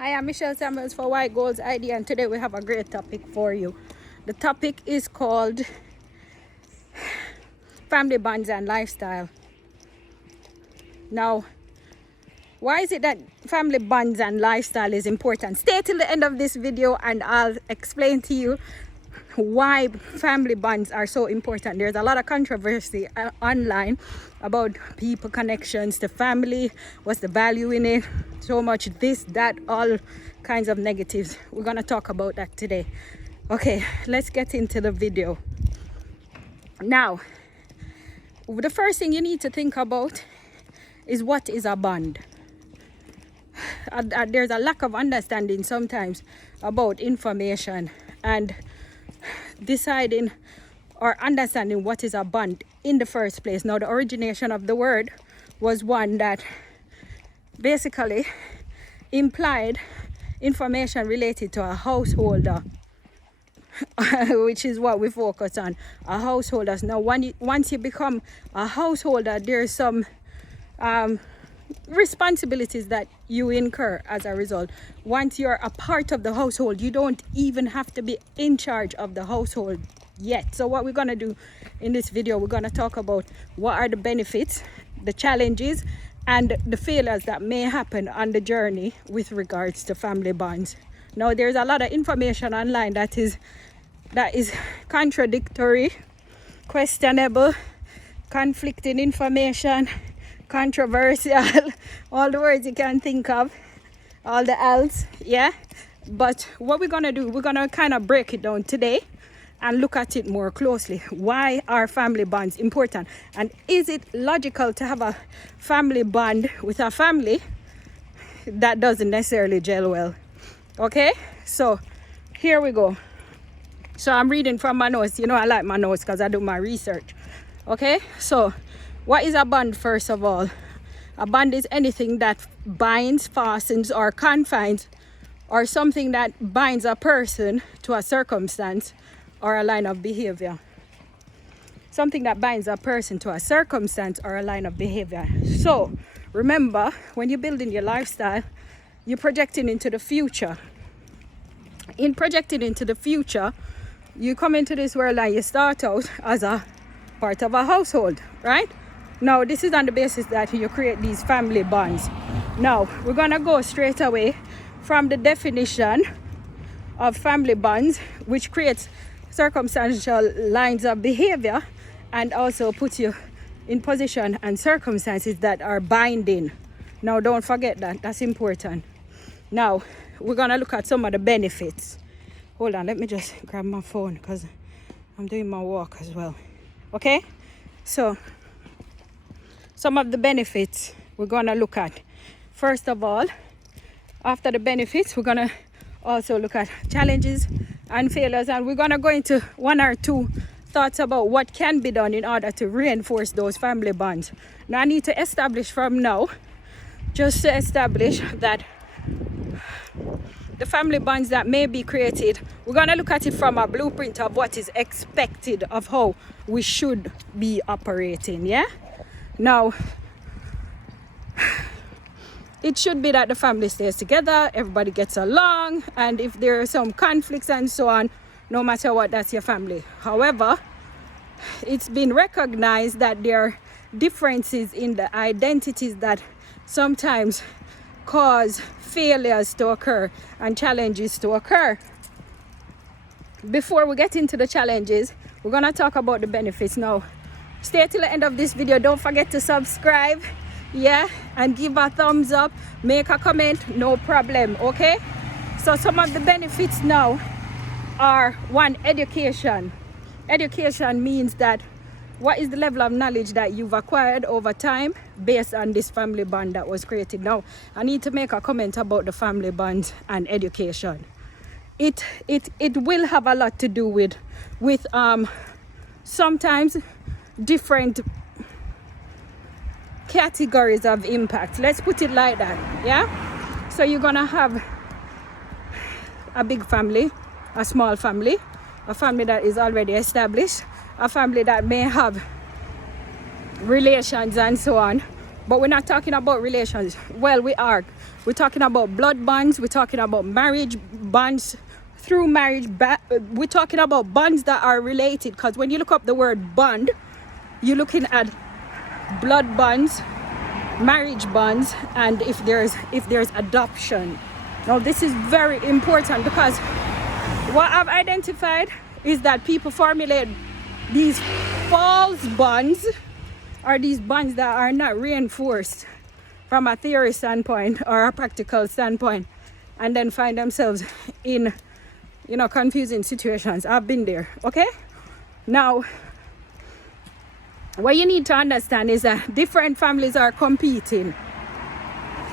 Hi, I'm Michelle Samuels for White Goals ID, and today we have a great topic for you. The topic is called family bonds and lifestyle. Now, why is it that family bonds and lifestyle is important? Stay till the end of this video and I'll explain to you why family bonds are so important. There's a lot of controversy online about people connections to family, what's the value in it, so much this, that, all kinds of negatives. We're gonna talk about that today. Okay, let's get into the video. Now, the first thing you need to think about is what is a bond. There's a lack of understanding sometimes about information and deciding or understanding what is a bond in the first place. Now, the origination of the word was one that basically implied information related to a householder, which is what we focus on, a householder. Now, once you become a householder, there's some responsibilities that you incur as a result. Once you're a part of the household, you don't even have to be in charge of the household yet. So what we're going to do in this video, we're going to talk about what are the benefits, the challenges, and the failures that may happen on the journey with regards to family bonds. Now, there's a lot of information online that is contradictory, questionable, conflicting information, controversial, all the words you can think of, all the else, yeah. But what we're gonna do, we're gonna kind of break it down today and look at it more closely. Why are family bonds important, and is it logical to have a family bond with a family that doesn't necessarily gel well? Okay, so here we go. So I'm reading from my notes. You know, I like my notes because I do my research. Okay, so what is a bond? First of all, a bond is anything that binds, fastens, or confines, or something that binds a person to a circumstance or a line of behavior. Something that binds a person to a circumstance or a line of behavior. So remember, when you're building your lifestyle, you're projecting into the future. In projecting into the future, you come into this world and you start out as a part of a household, right? Now, this is on the basis that you create these family bonds. Now, we're going to go straight away from the definition of family bonds, which creates circumstantial lines of behavior and also puts you in position and circumstances that are binding. Now, don't forget that. That's important. Now, we're going to look at some of the benefits. Hold on, let me just grab my phone because I'm doing my walk as well. Okay? So, some of the benefits we're going to look at. First of all, after the benefits, we're going to also look at challenges and failures, and we're going to go into one or two thoughts about what can be done in order to reinforce those family bonds. Now, I need to establish from now, just to establish that the family bonds that may be created, we're going to look at it from a blueprint of what is expected of how we should be operating, yeah? Now, it should be that the family stays together, everybody gets along, and if there are some conflicts and so on, no matter what, that's your family. However, it's been recognized that there are differences in the identities that sometimes cause failures to occur and challenges to occur. Before we get into the challenges, we're going to talk about the benefits. Now, stay till the end of this video. Don't forget to subscribe, yeah, and give a thumbs up, make a comment, no problem. Okay, so some of the benefits now are: one, education. Education means that what is the level of knowledge that you've acquired over time based on this family bond that was created. Now, I need to make a comment about the family bond and education. It will have a lot to do with sometimes different categories of impact. Let's put it like that, yeah? So you're gonna have a big family, a small family, a family that is already established, a family that may have relations and so on. but we're not talking about relations. Well, we are. We're talking about blood bonds. We're talking about marriage bonds through marriage. We're talking about bonds that are related, because when you look up the word bond, you're looking at blood bonds, marriage bonds, and if there's adoption. Now this is very important, because what I've identified is that people formulate these false bonds, or these bonds that are not reinforced from a theory standpoint or a practical standpoint, and then find themselves in, you know, confusing situations. I've been there. Okay, now what you need to understand is that different families are competing.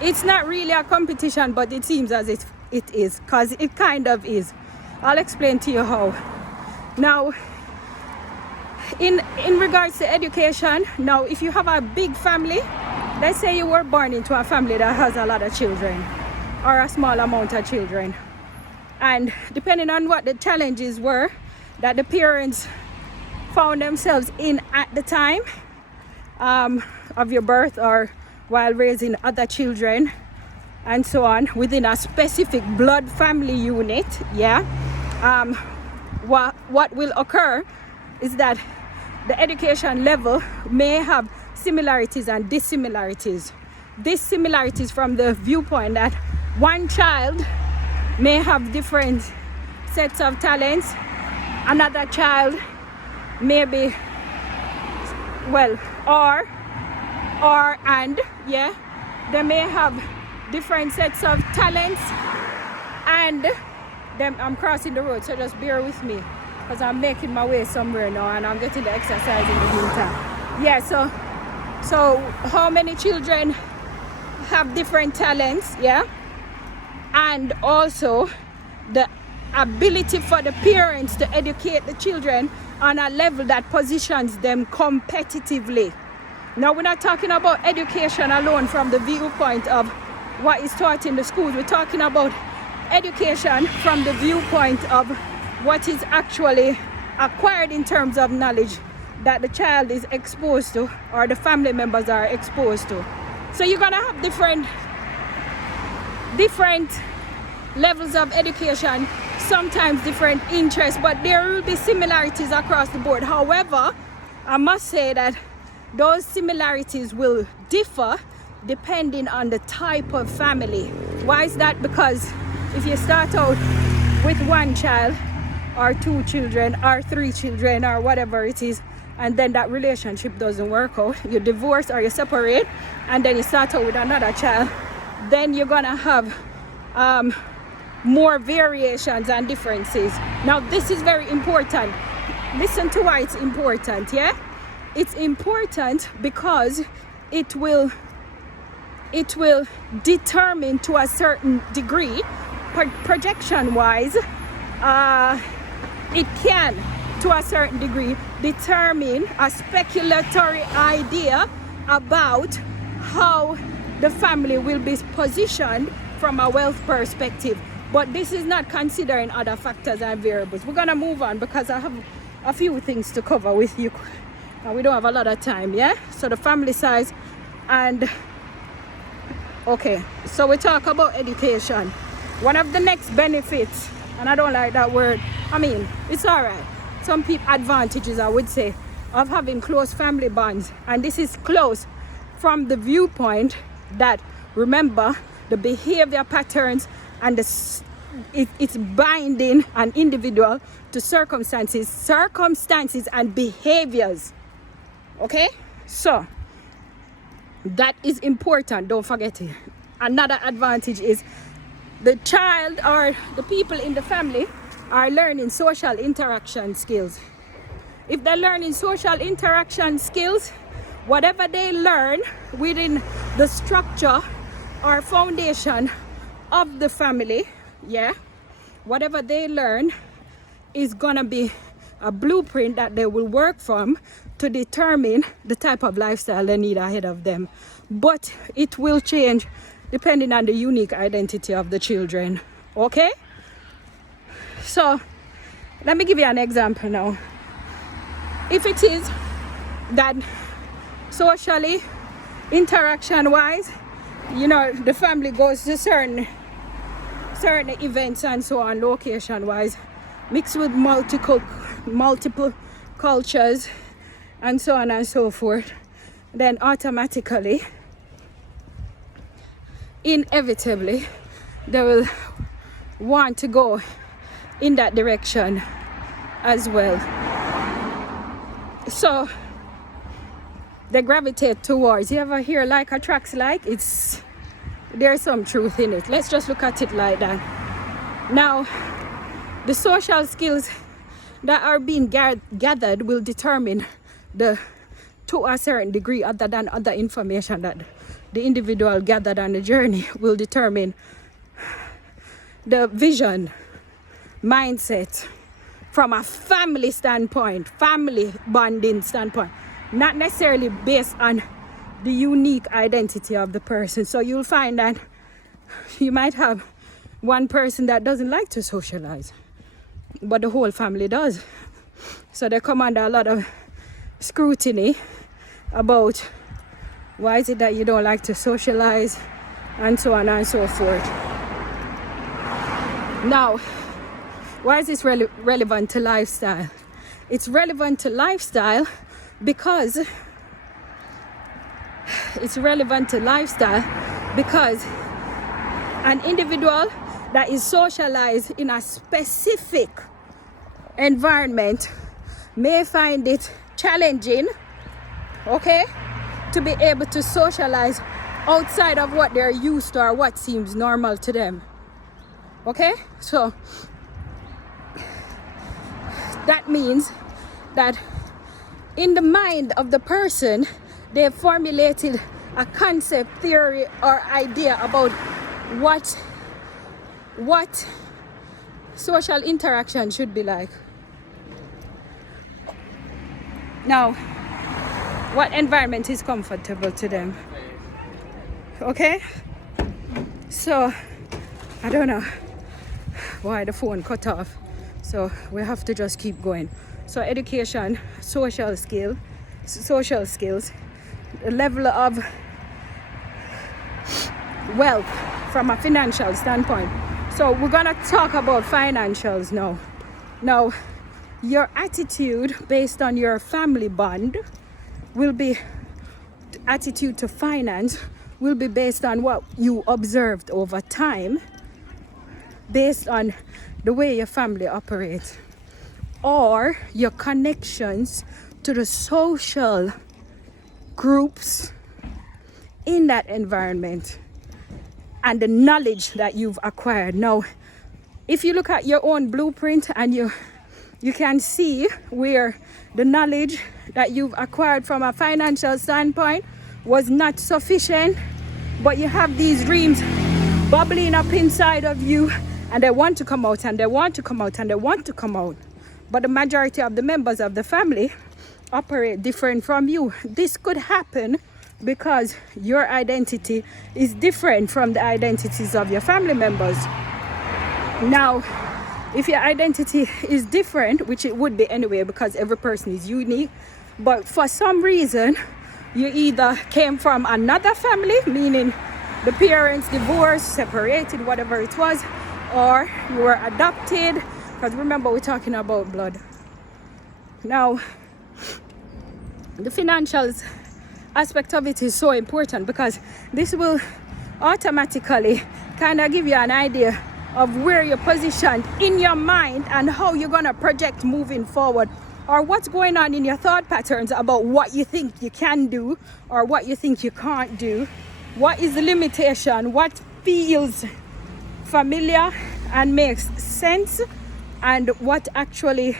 It's not really a competition, but it seems as if it is, because it kind of is. I'll explain to you how. Now, in regards to education, now if you have a big family, let's say you were born into a family that has a lot of children or a small amount of children, and depending on what the challenges were that the parents found themselves in at the time of your birth, or while raising other children and so on within a specific blood family unit, what will occur is that the education level may have similarities and dissimilarities. Dissimilarities from the viewpoint that one child may have different sets of talents, another child maybe, well, they may have different sets of talents, and them, I'm crossing the road, so just bear with me, because I'm making my way somewhere now and I'm getting the exercise in the meantime. So how many children have different talents, and also the ability for the parents to educate the children on a level that positions them competitively. Now, we're not talking about education alone from the viewpoint of what is taught in the schools. We're talking about education from the viewpoint of what is actually acquired in terms of knowledge that the child is exposed to, or the family members are exposed to. So you're gonna have different levels of education, sometimes different interests, but there will be similarities across the board. However, I must say that those similarities will differ depending on the type of family. Why is that? Because if you start out with one child or two children or three children or whatever it is, and then that relationship doesn't work out, you divorce or you separate, and then you start out with another child, then you're gonna have more variations and differences. Now this is very important. Listen to why it's important. It's important because it will determine to a certain degree, projection wise, it can to a certain degree determine a speculatory idea about how the family will be positioned from a wealth perspective. But this is not considering other factors and variables. We're gonna move on because I have a few things to cover with you and we don't have a lot of time. So the family size, and okay, so we talk about education. One of the next benefits, and I don't like that word, I mean, it's all right, some people advantages, I would say, of having close family bonds. And this is close from the viewpoint that, remember, the behavior patterns and it's binding an individual to circumstances and behaviors. Okay, so that is important, don't forget it. Another advantage is the child or the people in the family are learning social interaction skills. If they're learning social interaction skills, whatever they learn within the structure or foundation of the family, whatever they learn is gonna be a blueprint that they will work from to determine the type of lifestyle they need ahead of them. But it will change depending on the unique identity of the children. Okay, so let me give you an example now. If it is that socially interaction wise, you know, the family goes to certain events and so on, location wise, mixed with multiple cultures and so on and so forth, then automatically, inevitably, they will want to go in that direction as well. So they gravitate towards, you ever hear like attracts like? There's some truth in it. Let's just look at it like that. Now, the social skills that are being gathered will determine to a certain degree, other than other information that the individual gathered on the journey, will determine the vision, mindset from a family standpoint, family bonding standpoint, not necessarily based on the unique identity of the person. So you'll find that you might have one person that doesn't like to socialize, but the whole family does. So they come under a lot of scrutiny about why is it that you don't like to socialize, and so on and so forth. Now, why is this relevant to lifestyle? It's relevant to lifestyle because an individual that is socialized in a specific environment may find it challenging, okay, to be able to socialize outside of what they're used to or what seems normal to them. Okay, so that means that in the mind of the person, they've formulated a concept, theory, or idea about what social interaction should be like. Now, what environment is comfortable to them? Okay, so I don't know why the phone cut off, so we have to just keep going. So education, social skills, the level of wealth from a financial standpoint. So we're gonna talk about financials now. Now, your attitude based on your family bond will be, attitude to finance will be based on what you observed over time, based on the way your family operates, or your connections to the social groups in that environment, and the knowledge that you've acquired. Now, if you look at your own blueprint and you can see where the knowledge that you've acquired from a financial standpoint was not sufficient, but you have these dreams bubbling up inside of you, and they want to come out, and they want to come out, and they want to come out. But the majority of the members of the family operate different from you. This could happen because your identity is different from the identities of your family members. Now, if your identity is different, which it would be anyway because every person is unique, but for some reason you either came from another family, meaning the parents divorced, separated, whatever it was, or you were adopted, because remember we're talking about blood. Now, the financials aspect of it is so important because this will automatically kind of give you an idea of where you're positioned in your mind and how you're going to project moving forward, or what's going on in your thought patterns about what you think you can do or what you think you can't do. What is the limitation? What feels familiar and makes sense, and what actually,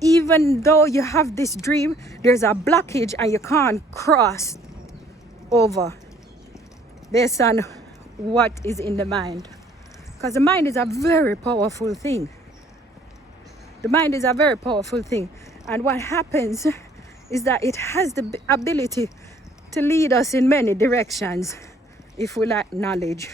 even though you have this dream, there's a blockage and you can't cross over based on what is in the mind. Because the mind is a very powerful thing. The mind is a very powerful thing. And what happens is that it has the ability to lead us in many directions if we lack knowledge.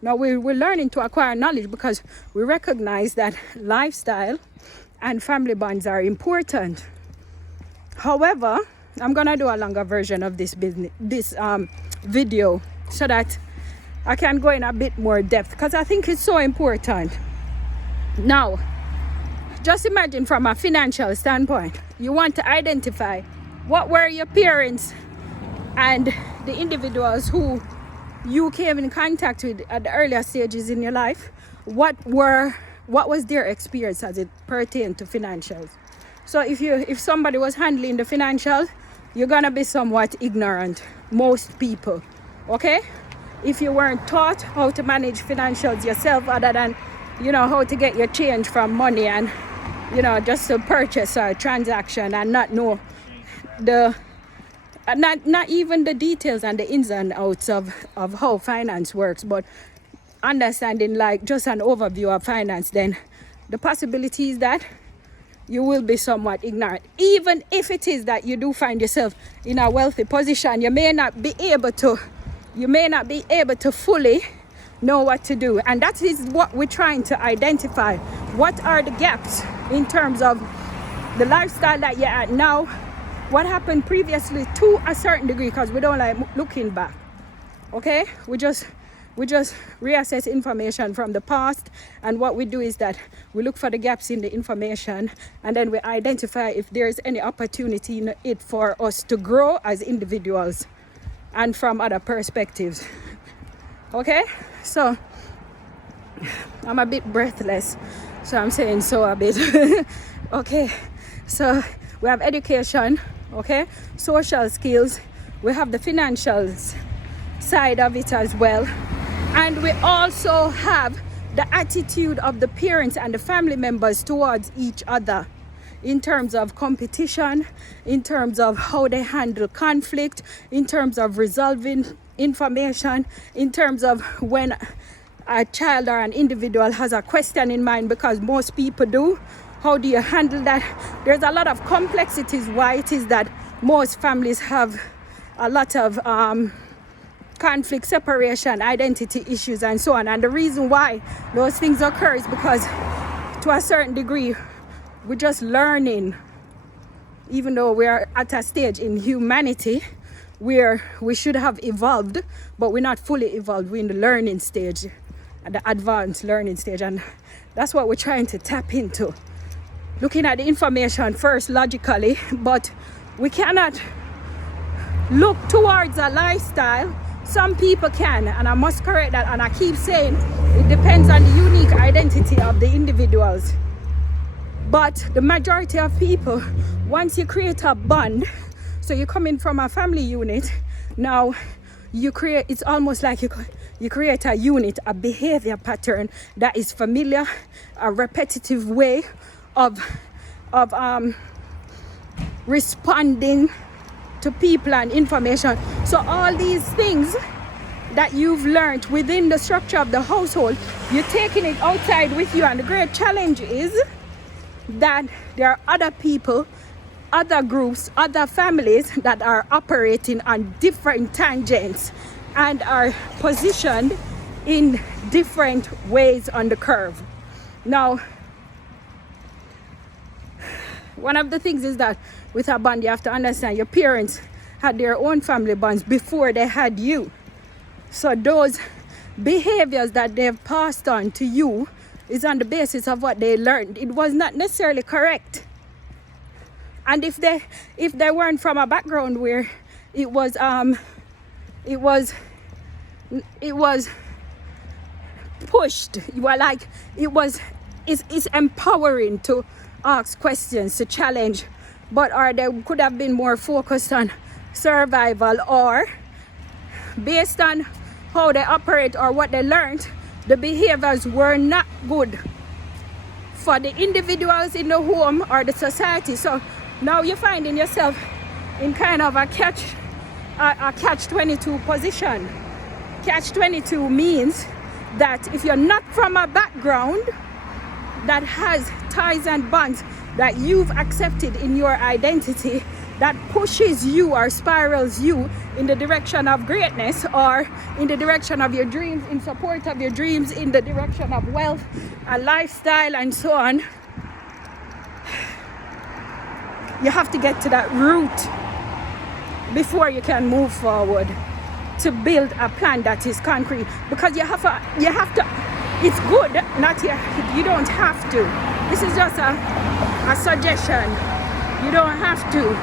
Now we're learning to acquire knowledge because we recognize that lifestyle and family bonds are important. However, I'm gonna do a longer version of this video so that I can go in a bit more depth, because I think it's so important. Now, just imagine from a financial standpoint, you want to identify what were your parents and the individuals who you came in contact with at the earlier stages in your life. What was their experience as it pertained to financials? So if somebody was handling the financials, you're gonna be somewhat ignorant, most people, okay? If you weren't taught how to manage financials yourself, other than, how to get your change from money and, just to purchase a transaction, and not know not even the details and the ins and outs of how finance works, but understanding like just an overview of finance, then the possibility is that you will be somewhat ignorant. Even if it is that you do find yourself in a wealthy position, you may not be able to fully know what to do. And that is what we're trying to identify. What are the gaps in terms of the lifestyle that you're at now? What happened previously to a certain degree, because we don't like looking back. Okay? We just reassess information from the past, and what we do is that we look for the gaps in the information, and then we identify if there is any opportunity in it for us to grow as individuals and from other perspectives. Okay? So I'm a bit breathless, so I'm saying so a bit. Okay, so we have education, okay, social skills, we have the financials side of it as well, and we also have the attitude of the parents and the family members towards each other, in terms of competition, in terms of how they handle conflict, in terms of resolving information, in terms of when a child or an individual has a question in mind, because most people do. How do you handle that? There's a lot of complexities why it is that most families have a lot of conflict, separation, identity issues, and so on. And the reason why those things occur is because, to a certain degree, we're just learning. Even though we're at a stage in humanity where we should have evolved, but we're not fully evolved. We're in the learning stage, the advanced learning stage, and that's what we're trying to tap into. Looking at the information first logically, but we cannot look towards a lifestyle. Some people can, and I must correct that, and I keep saying it depends on the unique identity of the individuals. But the majority of people, once you create a bond, so you're coming from a family unit, now it's almost like you create a unit, a behavior pattern that is familiar, a repetitive way of responding to people and information. So all these things that you've learned within the structure of the household, you're taking it outside with you. And the great challenge is that there are other people, other groups, other families that are operating on different tangents and are positioned in different ways on the curve. Now, one of the things is that with a bond, you have to understand your parents had their own family bonds before they had you. So those behaviors that they've passed on to you is on the basis of what they learned. It was not necessarily correct. And if they weren't from a background where it was pushed, you were like, it's empowering to ask questions, to challenge, or they could have been more focused on survival, or based on how they operate or what they learned, the behaviors were not good for the individuals in the home or the society. So now you're finding yourself in kind of a catch-22 position. Catch-22 means that if you're not from a background that has ties and bonds that you've accepted in your identity, that pushes you or spirals you in the direction of greatness or in the direction of your dreams, in support of your dreams, in the direction of wealth, a lifestyle, and so on. You have to get to that root before you can move forward to build a plan that is concrete. Because you have to, it's good, not you don't have to. This is just a suggestion. You don't have to.